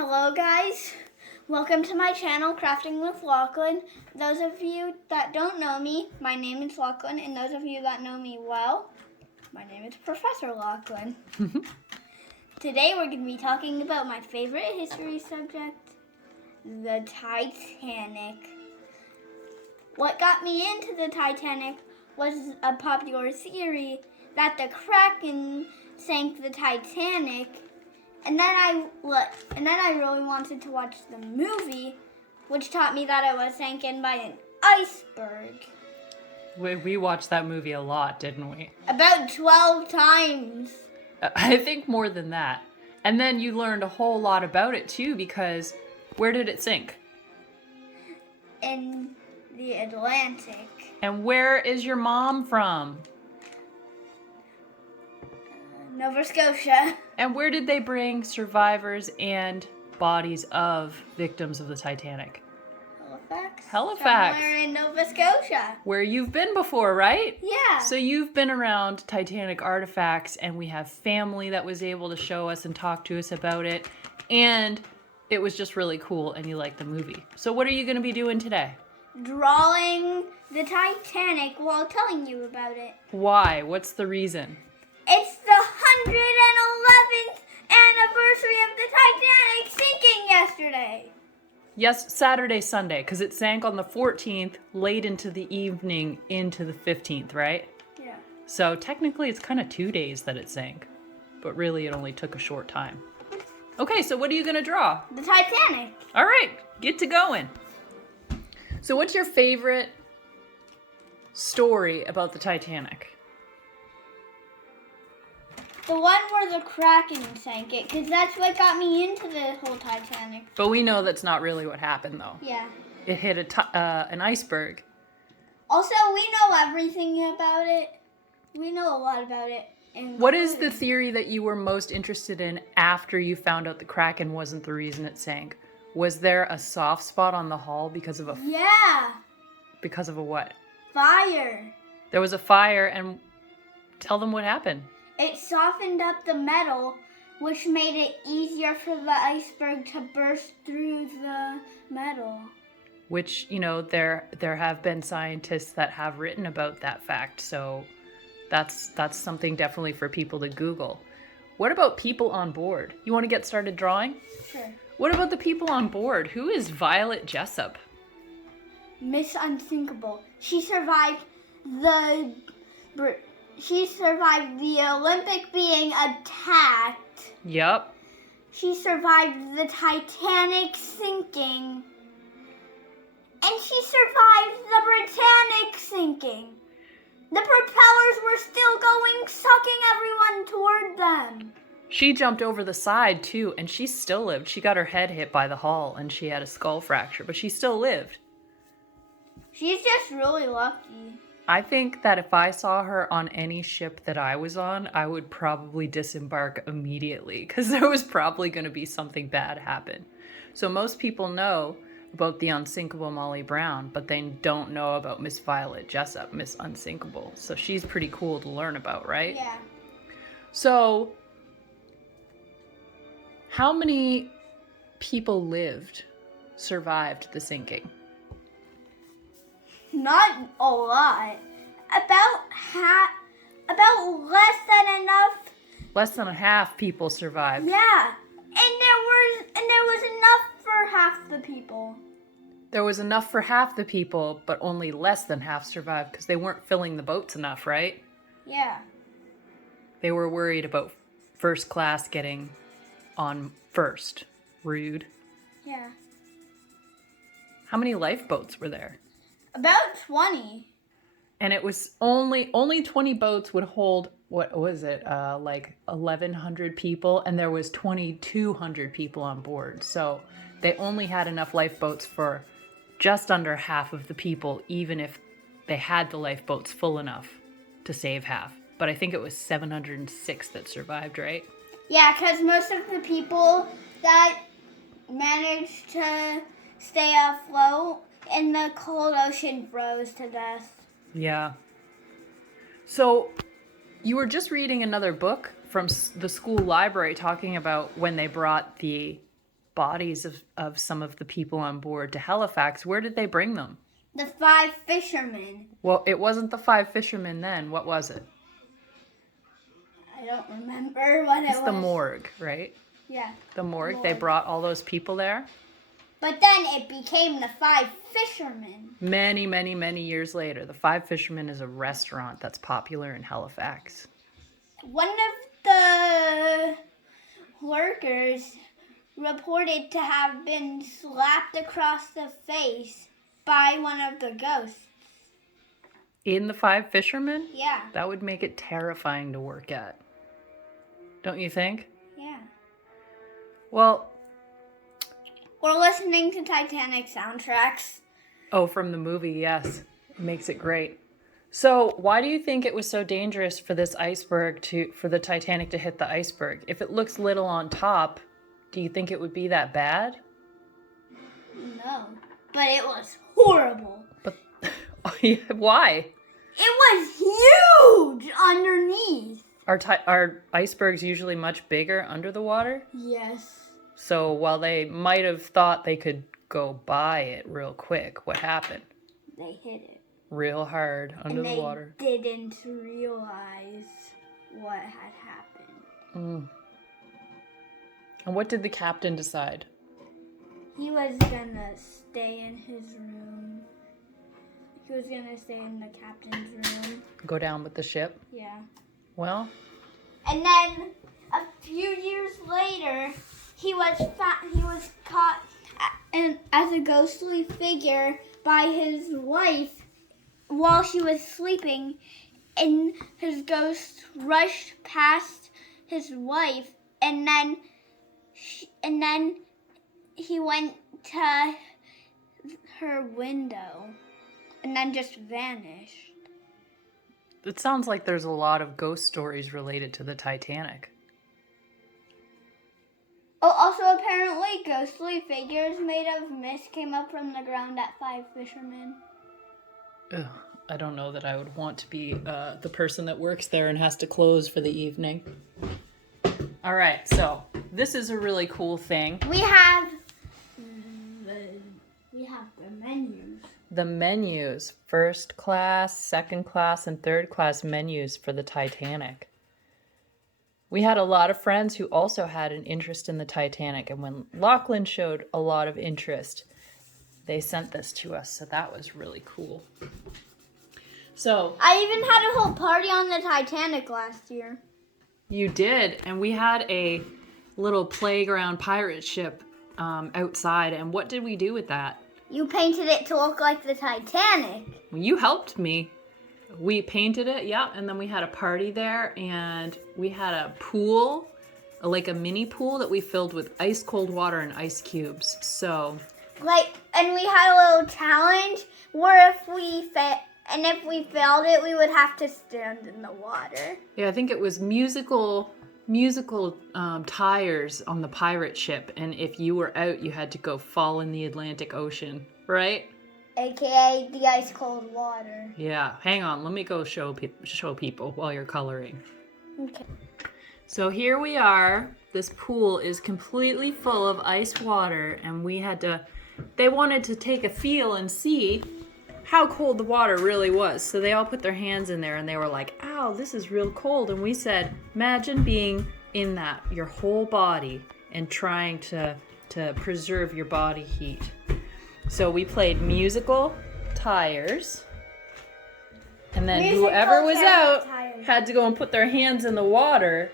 Hello guys, welcome to my channel Crafting with Lochlan. Those of you that don't know me, my name is Lochlan, and those of you that know me well, my name is Professor Lochlan. Today we're going to be talking about my favorite history subject, the Titanic. What got me into the Titanic was a popular theory that the Kraken sank the Titanic. And then I really wanted to watch the movie, which taught me that it was sank by an iceberg. We watched that movie a lot, didn't we? About 12 times. I think more than that. And then you learned a whole lot about it too, because where did it sink? In the Atlantic. And where is your mom from? Nova Scotia. And where did they bring survivors and bodies of victims of the Titanic? Halifax. Somewhere in Nova Scotia. Where you've been before, right? Yeah. So you've been around Titanic artifacts, and we have family that was able to show us and talk to us about it. And it was just really cool, and you liked the movie. So what are you going to be doing today? Drawing the Titanic while telling you about it. Why? What's the reason? It's the 111th anniversary of the Titanic sinking yesterday. Yes, Saturday, Sunday, because it sank on the 14th, late into the evening, into the 15th, right? Yeah. So technically it's kind of 2 days that it sank, but really it only took a short time. Okay, so what are you going to draw? The Titanic. All right, get to going. So what's your favorite story about the Titanic? The one where the Kraken sank it, because that's what got me into the whole Titanic. But we know that's not really what happened, though. Yeah. It hit an iceberg. Also, we know everything about it. We know a lot about it. What is the theory that you were most interested in after you found out the Kraken wasn't the reason it sank? Was there a soft spot on the hull because of a... Yeah. Because of a what? Fire. There was a fire, and tell them what happened. It softened up the metal, which made it easier for the iceberg to burst through the metal. Which, you know, there have been scientists that have written about that fact, so that's something definitely for people to Google. What about people on board? You want to get started drawing? Sure. What about the people on board? Who is Violet Jessup? Miss Unsinkable. She survived the Olympic being attacked. Yep. She survived the Titanic sinking. And she survived the Britannic sinking. The propellers were still going, sucking everyone toward them. She jumped over the side, too, and she still lived. She got her head hit by the hull, and she had a skull fracture, but she still lived. She's just really lucky. I think that if I saw her on any ship that I was on, I would probably disembark immediately, because there was probably going to be something bad happen. So most people know about the unsinkable Molly Brown, but they don't know about Miss Violet Jessup, Miss Unsinkable. So she's pretty cool to learn about, right? Yeah. So how many people survived the sinking? Not a lot. About less than enough. Less than half people survived. Yeah. And there was enough for half the people. There was enough for half the people, but only less than half survived because they weren't filling the boats enough, right? Yeah. They were worried about first class getting on first. Rude. Yeah. How many lifeboats were there? About 20. And it was only 20 boats would hold, what was it, like 1,100 people, and there was 2,200 people on board. So they only had enough lifeboats for just under half of the people, even if they had the lifeboats full enough to save half. But I think it was 706 that survived, right? Yeah, because most of the people that managed to stay afloat in the cold ocean froze to death. Yeah. So you were just reading another book from the school library talking about when they brought the bodies of some of the people on board to Halifax. Where did they bring them? The 5 fishermen. Well, it wasn't the 5 fishermen then. What was it? I don't remember what it was. It's the morgue, right? Yeah. The morgue. They brought all those people there. But then it became the 5 fishermen. Many, many, many years later, the 5 Fishermen is a restaurant that's popular in Halifax. One of the workers reported to have been slapped across the face by one of the ghosts. In the 5 Fishermen? Yeah. That would make it terrifying to work at. Don't you think? Yeah. Well... We're listening to Titanic soundtracks. Oh, from the movie, yes. It makes it great. So, why do you think it was so dangerous for this iceberg for the Titanic to hit the iceberg? If it looks little on top, do you think it would be that bad? No, but it was horrible. But why? It was huge underneath. Are icebergs usually much bigger under the water? Yes. So while they might have thought they could go by it real quick, what happened? They hit it. Real hard under the water. They didn't realize what had happened. And what did the captain decide? He was gonna stay in his room. He was gonna stay in the captain's room. Go down with the ship? Yeah. Well? And then a few years later, he was caught as a ghostly figure by his wife while she was sleeping, and his ghost rushed past his wife, and then he went to her window and then just vanished. It sounds like there's a lot of ghost stories related to the Titanic. Oh, also apparently ghostly figures made of mist came up from the ground at 5 fishermen. Ugh, I don't know that I would want to be the person that works there and has to close for the evening. All right, so this is a really cool thing. We have the menus. The menus, first class, second class, and third class menus for the Titanic. We had a lot of friends who also had an interest in the Titanic, and when Lochlan showed a lot of interest, they sent this to us, so that was really cool. So I even had a whole party on the Titanic last year. You did, and we had a little playground pirate ship outside, and what did we do with that? You painted it to look like the Titanic. You helped me. We painted it, yeah, and then we had a party there, and we had a pool, like a mini pool that we filled with ice cold water and ice cubes. So, and we had a little challenge where if we failed it, we would have to stand in the water. Yeah, I think it was musical tires on the pirate ship, and if you were out, you had to go fall in the Atlantic Ocean, right? AKA the ice cold water. Yeah, hang on, let me go show people while you're coloring. Okay. So here we are. This pool is completely full of ice water, and they wanted to take a feel and see how cold the water really was. So they all put their hands in there and they were like, ow, this is real cold. And we said, imagine being in that, your whole body, and trying to preserve your body heat. So we played musical tires. And then whoever was out had to go and put their hands in the water.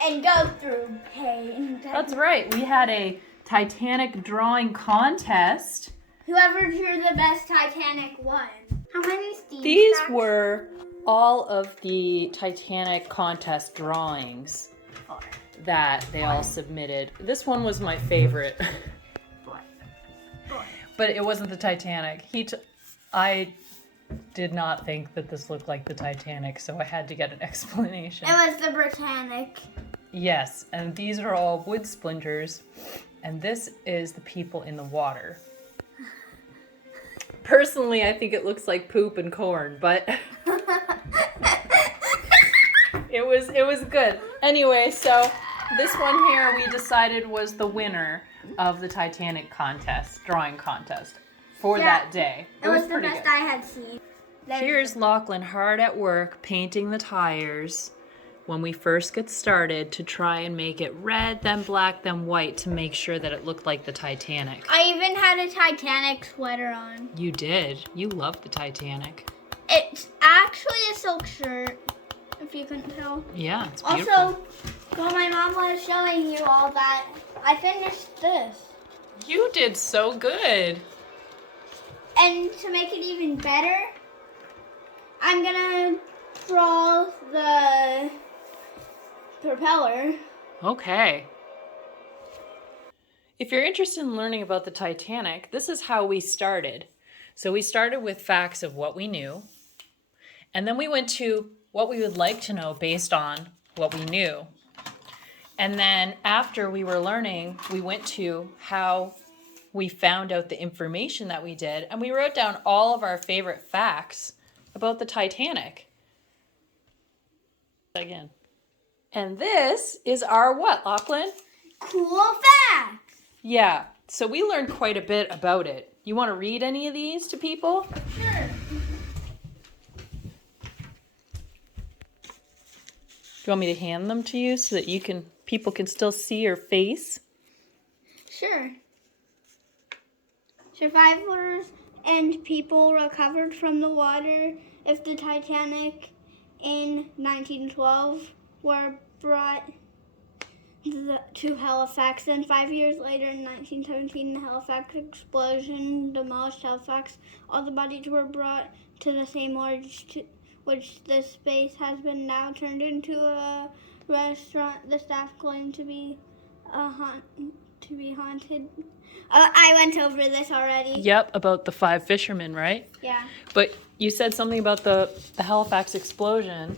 And go through pain. That's right. We had a Titanic drawing contest. Whoever drew the best Titanic won. How many steam These tracks? were all of the Titanic contest drawings that they all submitted. This one was my favorite. But it wasn't the Titanic. I did not think that this looked like the Titanic, so I had to get an explanation. It was the Britannic. Yes, and these are all wood splinters, and this is the people in the water. Personally, I think it looks like poop and corn, but it was good. Anyway, so This one here we decided was the winner of the Titanic contest, drawing contest for that day. It was the pretty best good. I had seen. Here's Lochlan hard at work painting the tires when we first get started to try and make it red, then black, then white to make sure that it looked like the Titanic. I even had a Titanic sweater on. You did. You love the Titanic. It's actually a silk shirt, if you couldn't tell. Yeah, it's beautiful. Also, while my mom was showing you all that, I finished this. You did so good. And to make it even better, I'm gonna draw the propeller. Okay. If you're interested in learning about the Titanic, this is how we started. So we started with facts of what we knew, and then we went to what we would like to know based on what we knew. And then after we were learning, we went to how we found out the information that we did, and we wrote down all of our favorite facts about the Titanic. Again. And this is our what, Lochlan? Cool fact! Yeah, so we learned quite a bit about it. You want to read any of these to people? Sure. Do you want me to hand them to you so that people can still see your face? Sure. Survivors and people recovered from the water of the Titanic in 1912 were brought to Halifax. Then 5 years later, in 1917, the Halifax explosion demolished Halifax. All the bodies were brought to the same lodge, which the space has been now turned into a restaurant. The staff claim to be haunted. I went over this already. Yep, about the 5 fishermen, right? Yeah. But you said something about the Halifax explosion.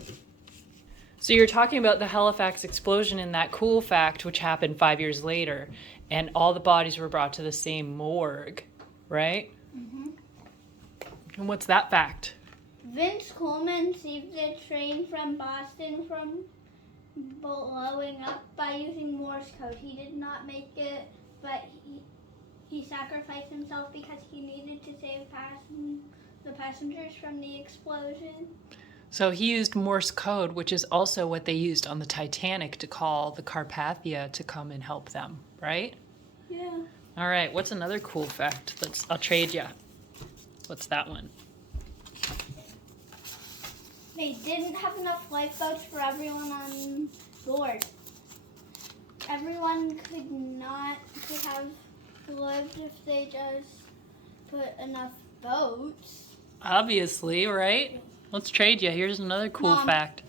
So you're talking about the Halifax explosion in that cool fact, which happened 5 years later, and all the bodies were brought to the same morgue, right? Mm-hmm. And what's that fact? Vince Coleman saved the train from Boston from blowing up by using Morse code. He did not make it, but he sacrificed himself because he needed to save the passengers from the explosion. So he used Morse code, which is also what they used on the Titanic to call the Carpathia to come and help them, right? Yeah. All right, what's another cool fact? I'll trade you. What's that one? They didn't have enough lifeboats for everyone on board. Everyone could have lived if they just put enough boats. Obviously, right? Let's trade you. Here's another cool Mom. fact.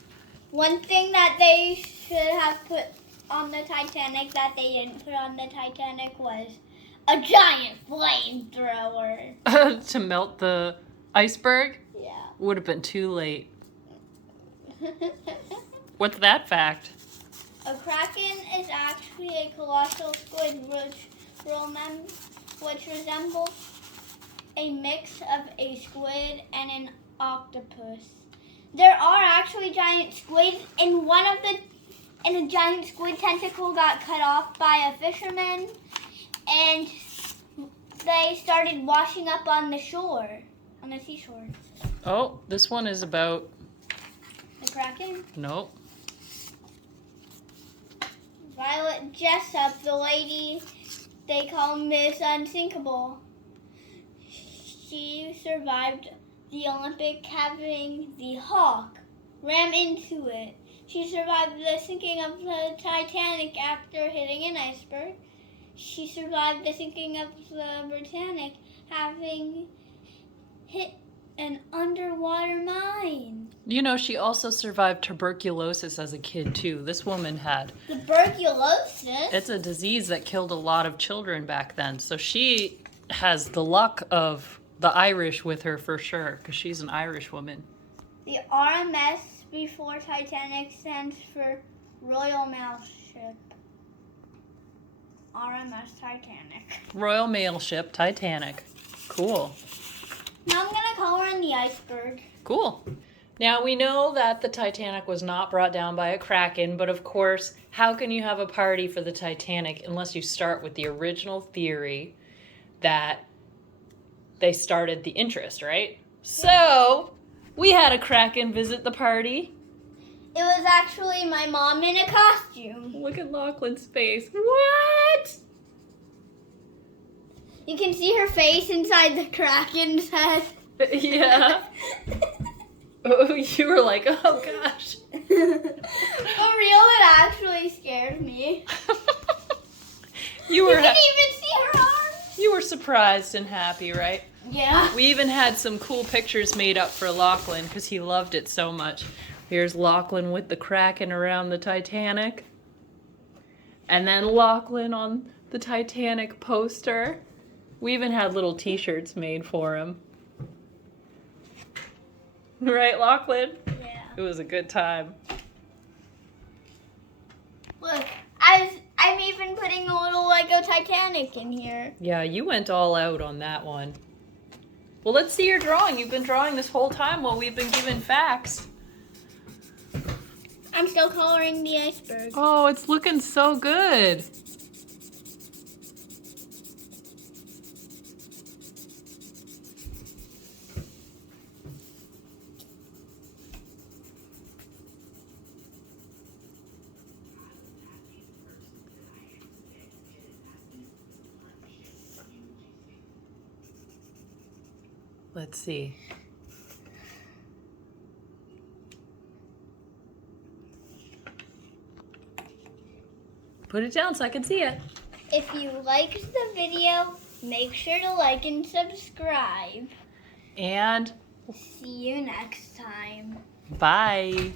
One thing that they should have put on the Titanic that they didn't put on the Titanic was a giant flamethrower. To melt the iceberg? Yeah. Would have been too late. What's that fact? A kraken is actually a colossal squid which resembles a mix of a squid and an octopus. There are actually giant squids, and a giant squid tentacle got cut off by a fisherman, and they started washing up on the seashore. Oh, this one is about... The kraken? Nope. Violet Jessup, the lady they call Miss Unsinkable. She survived the Olympic having the Hawk ram into it. She survived the sinking of the Titanic after hitting an iceberg. She survived the sinking of the Britannic having hit an underwater mine. You know, she also survived tuberculosis as a kid, too. This woman had... Tuberculosis? It's a disease that killed a lot of children back then. So she has the luck of the Irish with her for sure, because she's an Irish woman. The RMS before Titanic stands for Royal Mail Ship. RMS Titanic. Royal Mail Ship, Titanic. Cool. Now I'm going to color in the iceberg. Cool. Now, we know that the Titanic was not brought down by a kraken, but of course, how can you have a party for the Titanic unless you start with the original theory that they started the interest, right? So, we had a kraken visit the party. It was actually my mom in a costume. Look at Lochlan's face. What? You can see her face inside the kraken's head. Yeah. Oh, you were like, oh gosh. For real, it actually scared me. You can even see her arms. You were surprised and happy, right? Yeah. We even had some cool pictures made up for Lochlan because he loved it so much. Here's Lochlan with the kraken around the Titanic. And then Lochlan on the Titanic poster. We even had little t-shirts made for him. Right, Lochlan? Yeah. It was a good time. Look, I'm even putting a little Lego Titanic in here. Yeah, you went all out on that one. Well, let's see your drawing. You've been drawing this whole time while we've been given facts. I'm still coloring the iceberg. Oh, it's looking so good. Let's see. Put it down so I can see it. If you liked the video, make sure to like and subscribe. And See you next time. bye.